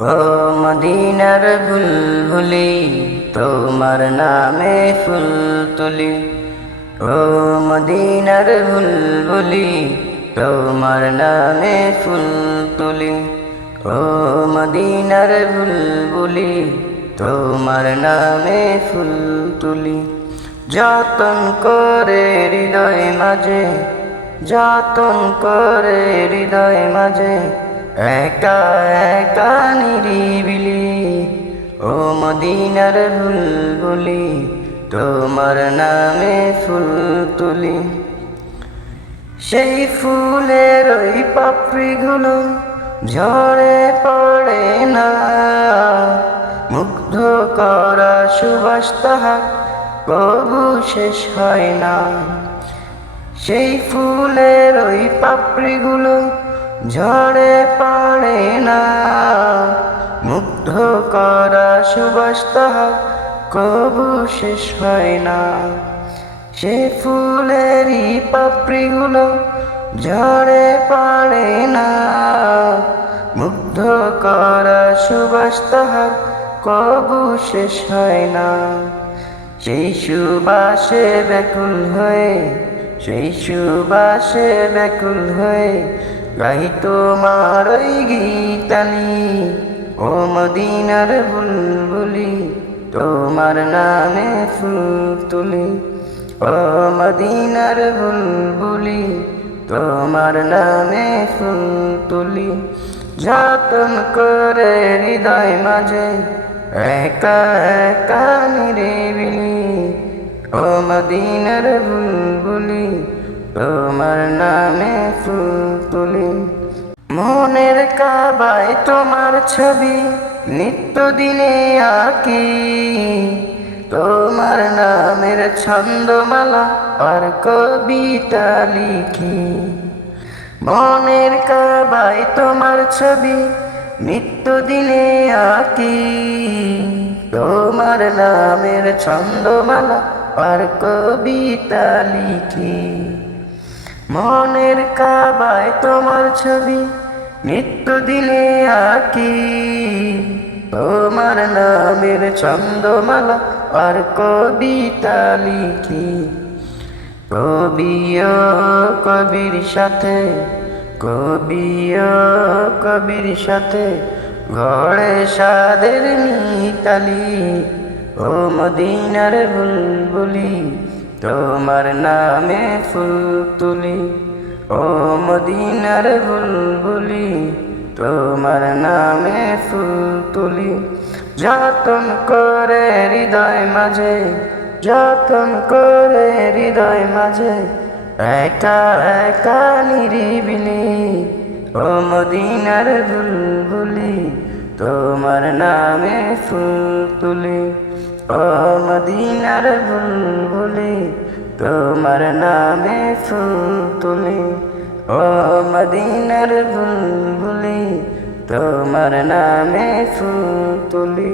ও মদিনার বুলবুলি তোমার নামে ফুল তুলি। ও মদিনার বুলবুলি তোমার নামে ফুল তুলি। ও মদিনার বুলবুলি তোমার নামে ফুল তুলি। যতন করে হৃদয় মাঝে, যতন করে হৃদয় মাঝে, একা একা নিরিবিলি। ও মদিনার বুলবুলি তোমার নামে ফুল তুলি। সেই ফুলের ওই পাপড়িগুলো ঝরে পড়ে না, মুগ্ধ করা সুবাস তাহার কবু শেষ হয় না। সেই ফুলের ওই পাপড়িগুলো ঝরে পড়ে না, মুগ্ধ করা সুবাস তাহার কবু শেষ হয় না। সে ফুলেরই পাপড়িগুলো ঝরে পড়ে না, মুগ্ধ করা সুবাস তাহার কবু শেষ হয় না। সেই সুবাসে ব্যাকুল হয়ে, সেই সুবাসে ব্যাকুল হয়ে গাই তোমার ওই গীতালি। ও মদিনার বুলবুলি তোমার নামে ফুল তুলি। ও মদিনার বুলবুলি তোমার নামে ফুল তুলি। যতন করে হৃদয় মাঝে, একা একা নিরিবিলি। ও মদিনার বুলবুলি তোমার নামে ফুল তুলি। মনের কাবায় তোমার ছবি নিত্য দিনে আঁকি, তোমার নামের ছন্দমালা আর কবিতা লিখি। মনের কাবায় তোমার ছবি নিত্য দিনে আঁকি, তোমার নামের ছন্দমালা আর কবিতা লিখি। মনের কাবায় তোমার ছবি নিত্য দিনে আঁকি, তোমার নামের ছন্দমালা আর কবিতা লিখি। কবিও কবির সাথে, কবিও কবির সাথে গড়ে সাদের মিতালি। ও মদিনার বুলবুলি তোমার নামে ফুল তুলি। ও মদিনার বুলবুলি তোমার নামে ফুল তুলি। যতন করে হৃদয় মাঝে, যতন করে হৃদয় মাঝে, একা একা নিরিবিলি। ও মদিনার বুলবুলি তোমার নামে ফুল তুলি। ও মদিনার বুলবুলি তোমার নামে ফুল তুলি। ও মদিনার বুলবুলি তোমার নামে ফুল তুলি।